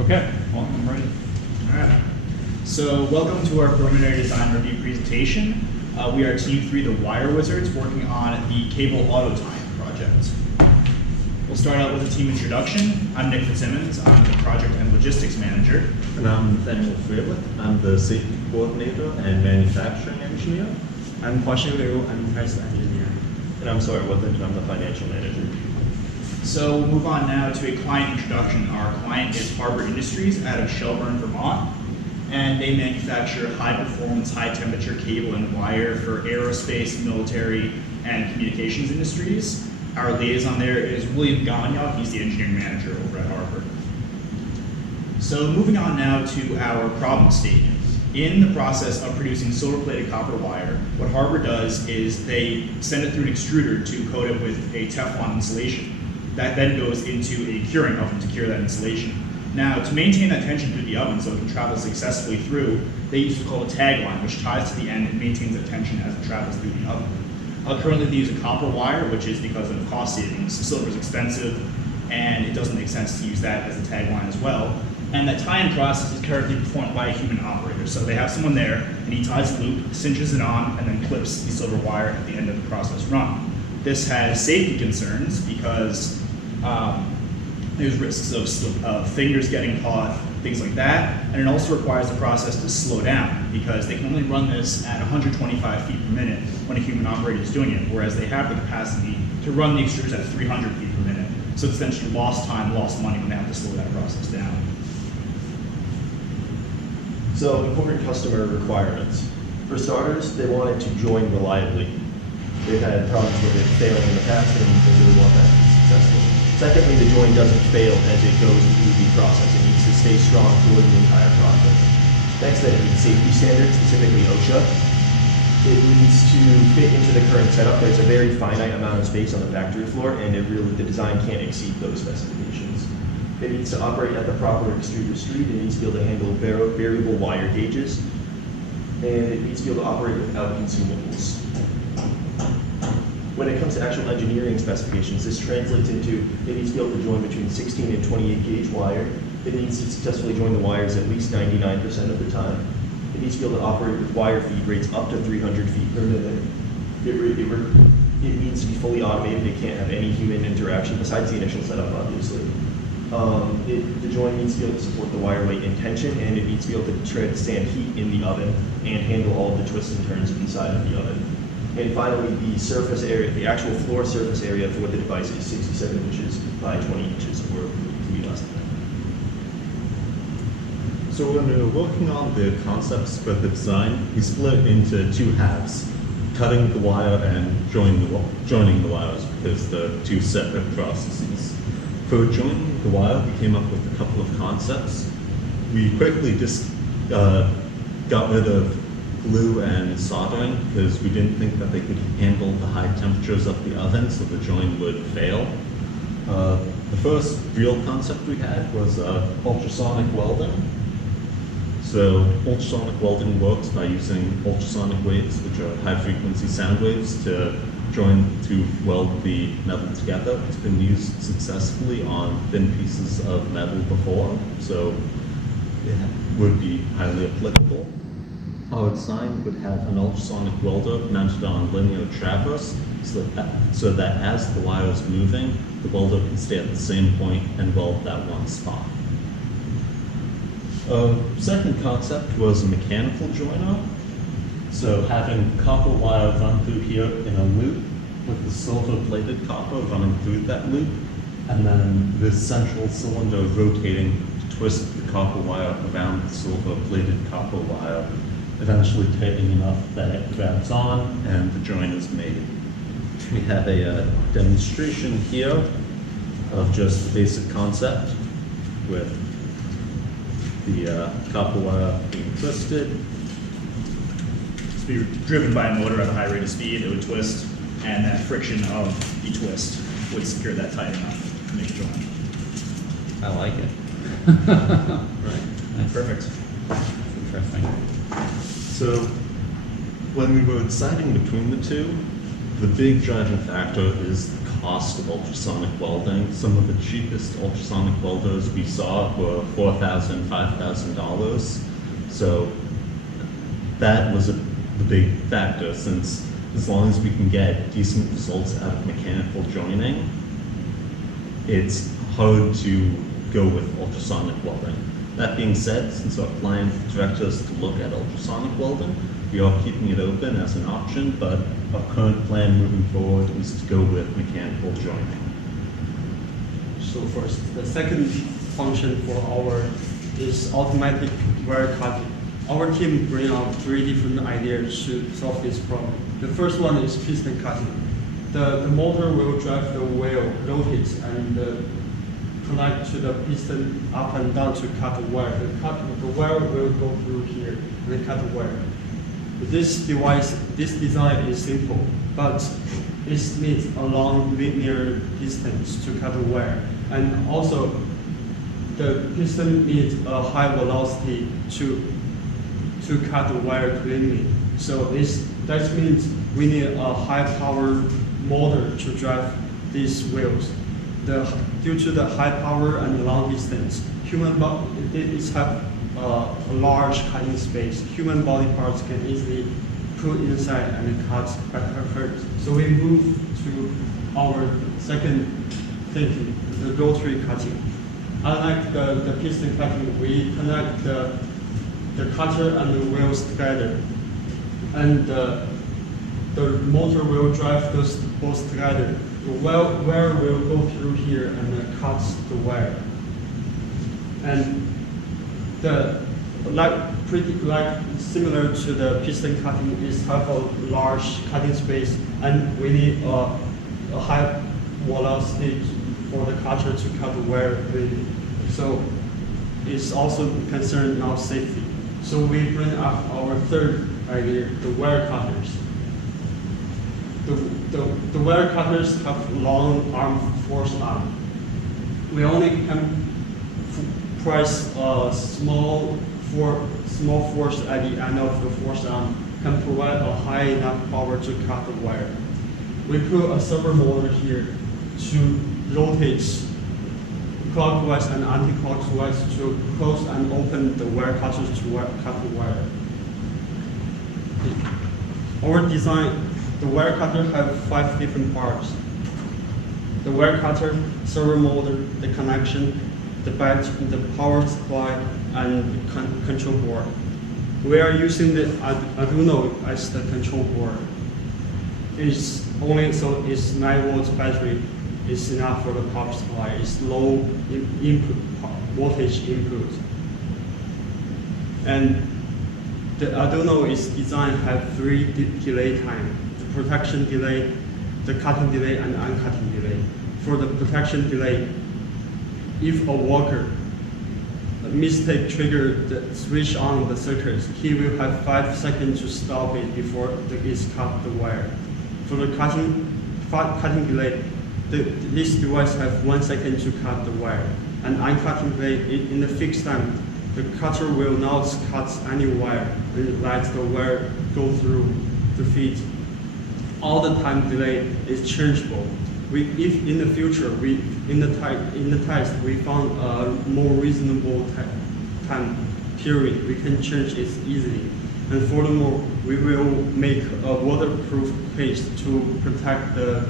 Okay, well, I'm ready. All right. So welcome to our preliminary design review presentation. We are Team 3, the Wire Wizards, working on the cable auto tying project. We'll start out with a team introduction. I'm Nick Fitzsimmons. I'm the project and logistics manager. And I'm Nathaniel Freilich. I'm the safety coordinator and manufacturing engineer. I'm Kwashe Liu. I'm test engineer. And I'm Sawyer Woodland, and I'm the financial manager. So we'll move on now to a client introduction. Our client is Harbor Industries out of Shelburne, Vermont. And they manufacture high-performance, high-temperature cable and wire for aerospace, military, and communications industries. Our liaison there is William Gagnon. He's the engineering manager over at Harbor. So moving on now to our problem statement. In the process of producing silver-plated copper wire, what Harbor does is they send it through an extruder to coat it with a Teflon insulation. That then goes into a curing oven to cure that insulation. Now, to maintain that tension through the oven so it can travel successfully through, they use what's called a tagline, which ties to the end and maintains that tension as it travels through the oven. Currently, they use a copper wire, which is because of cost savings. Silver is expensive, and it doesn't make sense to use that as a tagline as well. And that tie-in process is currently performed by a human operator. So they have someone there, and he ties the loop, cinches it on, and then clips the silver wire at the end of the process run. This has safety concerns because there's risks of fingers getting caught, things like that, and it also requires the process to slow down because they can only run this at 125 feet per minute when a human operator is doing it, whereas they have the capacity to run the extruders at 300 feet per minute. So it's essentially lost time, lost money when they have to slow that process down. So, important customer requirements. For starters, they want it to join reliably. They've had problems with it failing in the past, and they really want that to be successful. Secondly, the join doesn't fail as it goes through the process. It needs to stay strong through the entire process. Next, that it meets safety standards, specifically OSHA. It needs to fit into the current setup. There's a very finite amount of space on the factory floor, and the design can't exceed those specifications. It needs to operate at the proper extruder speed. It needs to be able to handle variable wire gauges, and it needs to be able to operate without consumables. When it comes to actual engineering specifications, this translates into it needs to be able to join between 16 and 28 gauge wire. It needs to successfully join the wires at least 99% of the time. It needs to be able to operate with wire feed rates up to 300 feet per minute. It needs to be fully automated. It can't have any human interaction besides the initial setup, obviously. The joint needs to be able to support the wire weight and tension, and it needs to be able to stand heat in the oven and handle all of the twists and turns inside of the oven. And finally, the surface area, the actual floor surface area for the device is 67 inches by 20 inches, or it can be less than that. So when we were working on the concepts for the design, we split into two halves, cutting the wire and joining the wires because they're two separate processes. For joining the wire, we came up with a couple of concepts. We quickly just got rid of glue and soldering because we didn't think that they could handle the high temperatures of the oven, so the joint would fail. The first real concept we had was ultrasonic welding. So ultrasonic welding works by using ultrasonic waves, which are high-frequency sound waves, to weld the metal together. It's been used successfully on thin pieces of metal before, so it would be highly applicable. Our design would have an ultrasonic welder mounted on linear traverse so that as the wire is moving, the welder can stay at the same point and weld that one spot. Second concept was a mechanical joiner. So having copper wire run through here in a loop with the silver-plated copper running through that loop, and then this central cylinder rotating to twist the copper wire around the silver-plated copper wire, eventually tightening enough that it grabs on and the joint is made. We have a demonstration here of just the basic concept with the copper wire being twisted. It's be driven by a motor at a high rate of speed. It would twist, and that friction of the twist would secure that tight enough to make a joint. I like it. Right. Nice. Perfect. Interesting. So when we were deciding between the two, the big driving factor is the cost of ultrasonic welding. Some of the cheapest ultrasonic welders we saw were $4,000, $5,000. So that was the big factor, since as long as we can get decent results out of mechanical joining, it's hard to go with ultrasonic welding. That being said, since our client directed us to look at ultrasonic welding, we are keeping it open as an option, but our current plan moving forward is to go with mechanical joining. So first, the second function for our is automatic wire cutting. Our team bring out 3 different ideas to solve this problem. The first one is piston cutting. The motor will drive the wheel, rotate, and connect to the piston up and down to cut the wire. The wire will go through here and cut the wire. This design is simple, but it needs a long linear distance to cut the wire. And also, the piston needs a high velocity to cut the wire cleanly. So that means we need a high power motor to drive these wheels. Due to the high power and long distance, it have a large cutting space. Human body parts can easily put inside and cut hurt. So we move to our second thinking, the rotary cutting. Unlike the piston cutting, we connect the cutter and the wheels together, and the motor will drive those both together. The wire will go through here and cut the wire. And similar to the piston cutting, is have a large cutting space, and we need a high velocity for the cutter to cut the wire cleanly. So it's also concerned of safety. So we bring up our third idea, the wire cutters. The wire cutters have long force arm. We only can press a small force at the end of the force arm can provide a high enough power to cut the wire. We put a servo motor here to rotate clockwise and anti-clockwise to close and open the wire cutters to cut the wire. Our design, the wire cutter have 5 different parts. The wire cutter, servo motor, the connection, the battery, the power supply, and the control board. We are using the Arduino as the control board. It's 9 volts battery is enough for the power supply. It's low input voltage input. And the Arduino is designed to have 3 delay time: the protection delay, the cutting delay, and uncutting delay. For the protection delay, if a worker mistake trigger the switch on the circuits, he will have 5 seconds to stop it before it's cut the wire. For the cutting delay, this device have 1 second to cut the wire. And uncutting delay, in the fixed time, the cutter will not cut any wire and let the wire go through the feed. All the time delay is changeable. If in the future, in the test, we found a more reasonable time period, we can change it easily. And furthermore, we will make a waterproof case to protect the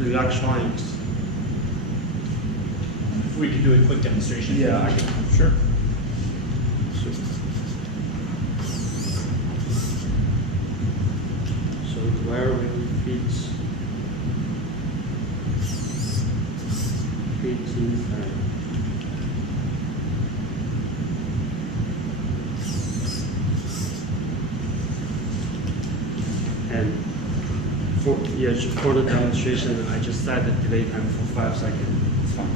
electronics. If we could do a quick demonstration. Yeah, I can. Sure. So where will fit inside? And for the demonstration, I just set the delay time for 5 seconds. It's fine.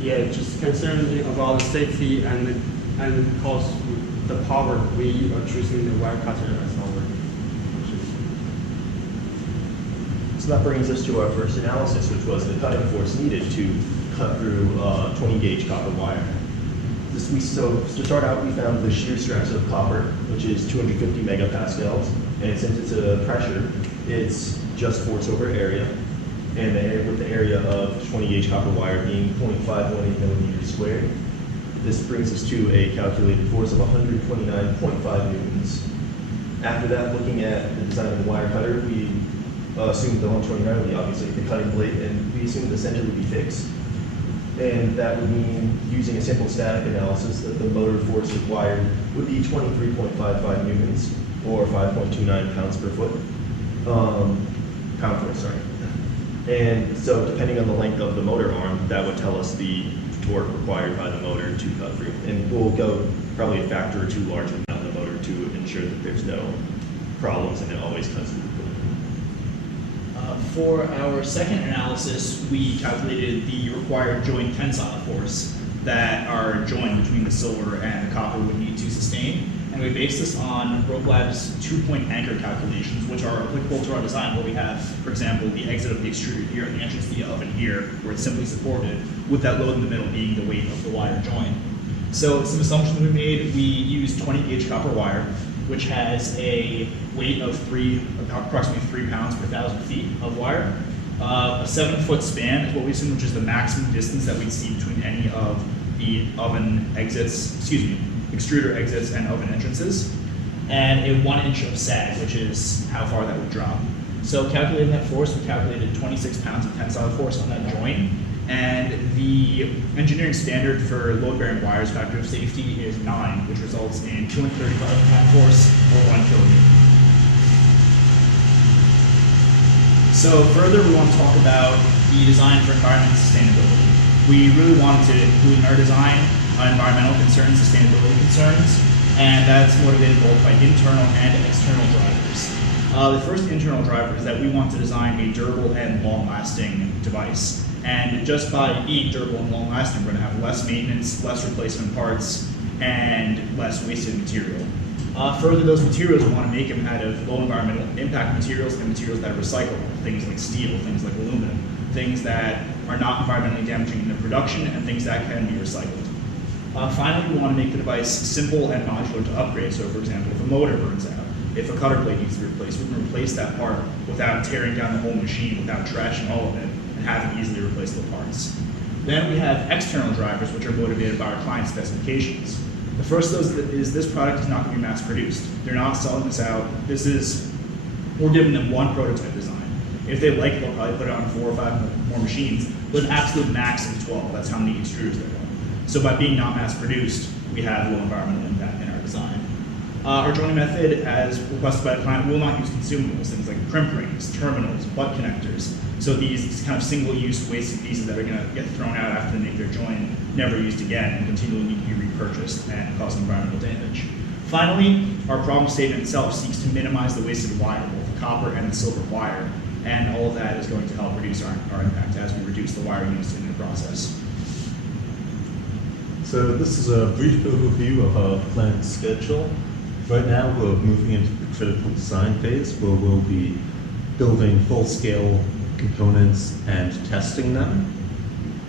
Yeah, just concerned about safety and cost, the power, we are choosing the wire cutter as our function. So that brings us to our first analysis, which was the cutting force needed to cut through 20 gauge copper wire. So to start out, we found the shear stress of copper, which is 250 megapascals, and since it's a pressure, its just force over area, and with the area of 20 gauge copper wire being 0.518 millimeters squared. This brings us to a calculated force of 129.5 newtons. After that, looking at the design of the wire cutter, we assumed the 129 would be obviously the cutting blade, and we assumed the center would be fixed. And that would mean, using a simple static analysis, that the motor force required would be 23.55 newtons, or 5.29 pounds per foot. Pound foot, sorry. And so depending on the length of the motor arm, that would tell us the torque required by the motor to cut through. And we'll go probably a factor or two larger than the motor to ensure that there's no problems and it always cuts through. For our second analysis, we calculated the required joint tensile force that our joint between the silver and the copper would need to sustain. And we based this on Rope Lab's 2-point anchor calculations, which are applicable to our design, where we have, for example, the exit of the extruder here and the entrance to the oven here, where it's simply supported, with that load in the middle being the weight of the wire joint. So some assumptions we made: we used 20 gauge copper wire, which has a weight of approximately 3 pounds per 1,000 feet of wire. A 7-foot span is what we assume, which is the maximum distance that we'd see between any of the extruder exits and oven entrances. And a 1 inch of sag, which is how far that would drop. So calculating that force, we calculated 26 pounds of tensile force on that joint. And the engineering standard for load-bearing wires factor of safety is 9, which results in 235 pound force or 1 kilonewton. So further, we want to talk about the design for environmental sustainability. We really wanted to include in our design environmental concerns, sustainability concerns, and that's motivated both by internal and external drivers. The first internal driver is that we want to design a durable and long-lasting device. And just by being durable and long-lasting, we're going to have less maintenance, less replacement parts, and less wasted material. Further, those materials we want to make them out of low environmental impact materials and materials that are recyclable, things like steel, things like aluminum, things that are not environmentally damaging in their production, and things that can be recycled. Finally, we want to make the device simple and modular to upgrade. So, for example, if a motor burns out, if a cutter blade needs to be replaced, we can replace that part without tearing down the whole machine, without trashing all of it, and having easily replaceable parts. Then we have external drivers, which are motivated by our client specifications. The first of those is this product is not going to be mass produced. They're not selling this out. We're giving them one prototype design. If they like it, they'll probably put it on 4 or 5 more machines, with an absolute max of 12. That's how many extruders they want. So by being not mass produced, we have low environmental impact in our design. Our joining method, as requested by the client, will not use consumables, things like crimp rings, terminals, butt connectors. So these kind of single-use wasted pieces that are going to get thrown out after they make their joint, never used again, and continually need to be repurchased and cause environmental damage. Finally, our problem statement itself seeks to minimize the wasted wire, both the copper and the silver wire, and all of that is going to help reduce our impact as we reduce the wire used in the process. So this is a brief overview of our planned schedule. Right now we're moving into the critical design phase, where we'll be building full-scale components and testing them.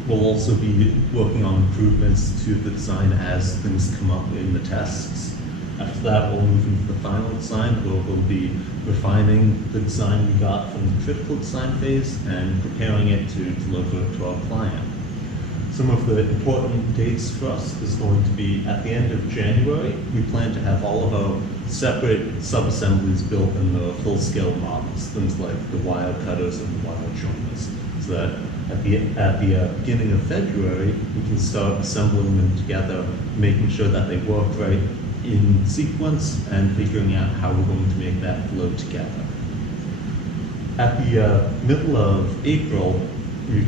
We'll also be working on improvements to the design as things come up in the tests. After that, we'll move into the final design, where we'll be refining the design we got from the critical design phase and preparing it to deliver it to our client. Some of the important dates for us is going to be at the end of January. We plan to have all of our separate sub-assemblies built in the full-scale models, things like the wire cutters and the wire joiners, so that at the beginning of February, we can start assembling them together, making sure that they work right in sequence, and figuring out how we're going to make that flow together. At the middle of April, we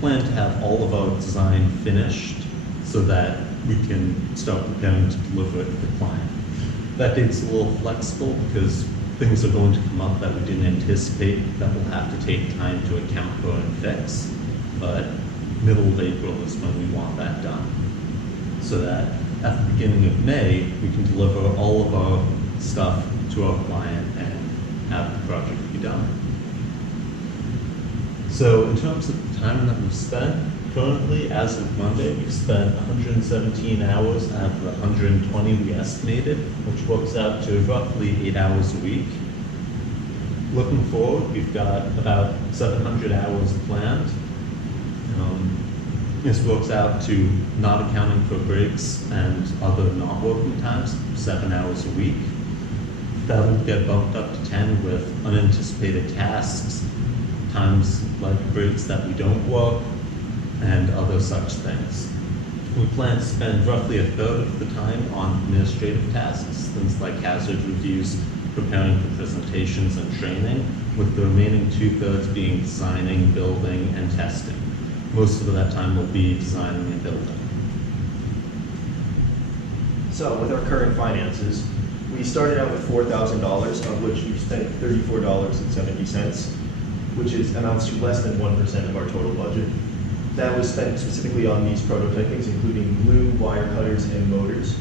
plan to have all of our design finished so that we can start preparing to deliver it to the client. That date's a little flexible because things are going to come up that we didn't anticipate that we'll have to take time to account for and fix, but middle of April is when we want that done, so that at the beginning of May, we can deliver all of our stuff to our client and have the project be done. So in terms of the time that we've spent, currently, as of Monday, we've spent 117 hours out of the 120 we estimated, which works out to roughly 8 hours a week. Looking forward, we've got about 700 hours planned. This works out to, not accounting for breaks and other not working times, 7 hours a week. That'll get bumped up to 10 with unanticipated tasks, times like breaks that we don't work, and other such things. We plan to spend roughly a third of the time on administrative tasks, things like hazard reviews, preparing for presentations and training, with the remaining 2/3 being designing, building, and testing. Most of that time will be designing and building. So with our current finances, we started out with $4,000, of which we've spent $34.70, which amounts to less than 1% of our total budget. That was spent specifically on these prototypings, including glue, wire cutters, and motors.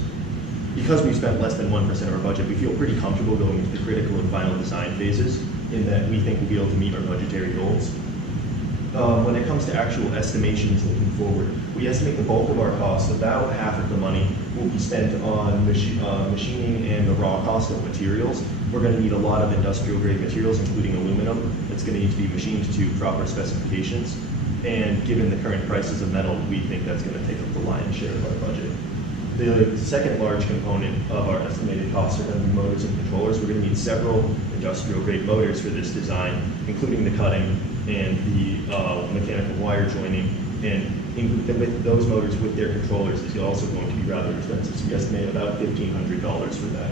Because we've spent less than 1% of our budget, we feel pretty comfortable going into the critical and final design phases, in that we think we'll be able to meet our budgetary goals. When it comes to actual estimations looking forward, we estimate the bulk of our costs, about half of the money, will be spent on machining and the raw cost of materials. We're going to need a lot of industrial grade materials, including aluminum. It's going to need to be machined to proper specifications. And given the current prices of metal, we think that's going to take up the lion's share of our budget. The second large component of our estimated costs are going to be motors and controllers. We're going to need several industrial grade motors for this design, including the cutting and the mechanical wire joining. And with those motors with their controllers is also going to be rather expensive. So we estimate about $1,500 for that.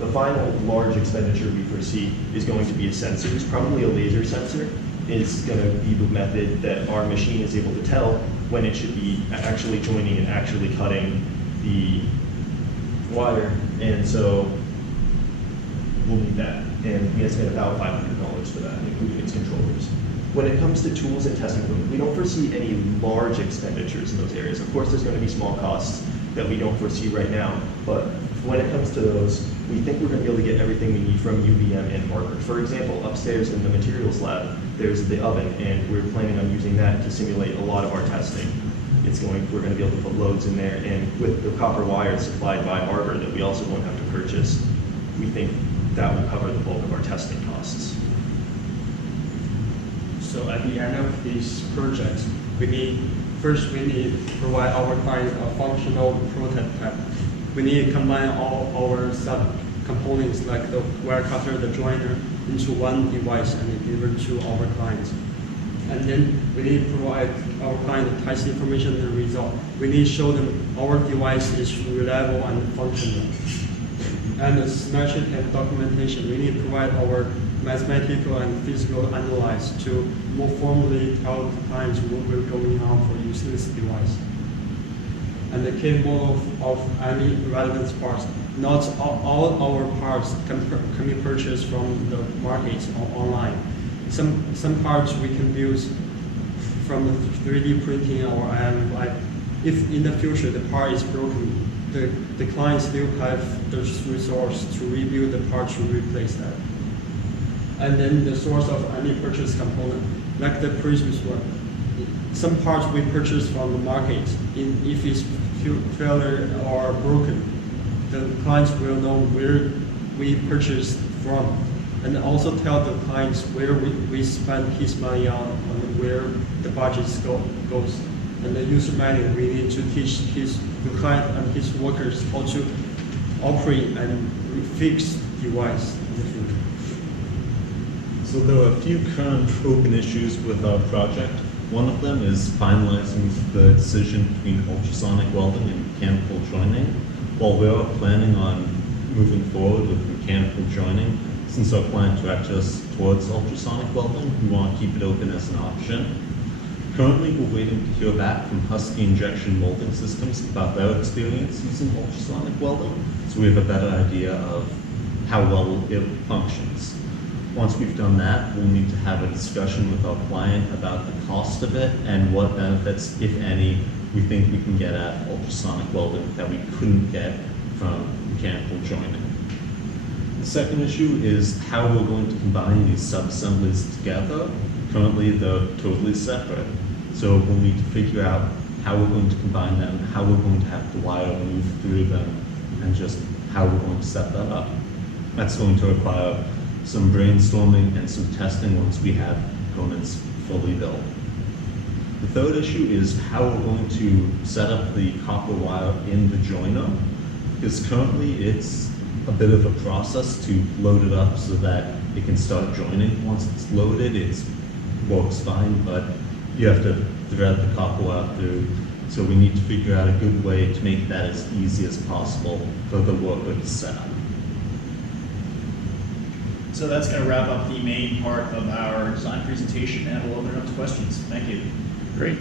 The final large expenditure we foresee is going to be a sensor. It's probably a laser sensor. Is going to be the method that our machine is able to tell when it should be actually joining and actually cutting the wire. And so we'll need that. And we estimate about $500 for that, including its controllers. When it comes to tools and testing equipment, we don't foresee any large expenditures in those areas. Of course, there's going to be small costs that we don't foresee right now, but when it comes to those, we think we're going to be able to get everything we need from UVM and Harvard. For example, upstairs in the materials lab, there's the oven, and we're planning on using that to simulate a lot of our testing. We're going to be able to put loads in there, and with the copper wire supplied by Harvard that we also won't have to purchase, we think that will cover the bulk of our testing costs. So at the end of this project, we need to provide our client a functional prototype. We need to combine all our sub-components like the wire cutter, the joiner, into one device and deliver to our clients. And then we need to provide our client the test information and result. We need to show them our device is reliable and functional. And the schematic and documentation, we need to provide our mathematical and physical analysis to more formally tell the clients what we're going on for using this device. And the capable of any relevant parts. Not all our parts can be purchased from the market or online. Some parts we can build from the 3D printing or if in the future the part is broken, the client still have the resource to rebuild the part to replace that. And then the source of any purchase component, like the previous one. Some parts we purchase from the market. If it's failure or broken, the clients will know where we purchased from, and also tell the clients where we spend his money on and where the budget goes. And the user manual, we need to teach the client and his workers how to operate and fix device in the future. So there are a few current open issues with our project. One of them is finalizing the decision between ultrasonic welding and mechanical joining. While we are planning on moving forward with mechanical joining, since our client directed us towards ultrasonic welding, we want to keep it open as an option. Currently, we're waiting to hear back from Husky Injection Molding Systems about their experience using ultrasonic welding, so we have a better idea of how well it functions. Once we've done that, we'll need to have a discussion with our client about the cost of it and what benefits, if any, we think we can get at ultrasonic welding that we couldn't get from mechanical joining. The second issue is how we're going to combine these sub-assemblies together. Currently, they're totally separate. So we'll need to figure out how we're going to combine them, how we're going to have the wire move through them, and just how we're going to set that up. That's going to require some brainstorming, and some testing once we have components fully built. The third issue is how we're going to set up the copper wire in the joiner, because currently it's a bit of a process to load it up so that it can start joining. Once it's loaded, it works fine, but you have to thread the copper wire through. So we need to figure out a good way to make that as easy as possible for the worker to set up. So that's going to wrap up the main part of our design presentation, and we'll open it up to questions. Thank you. Great.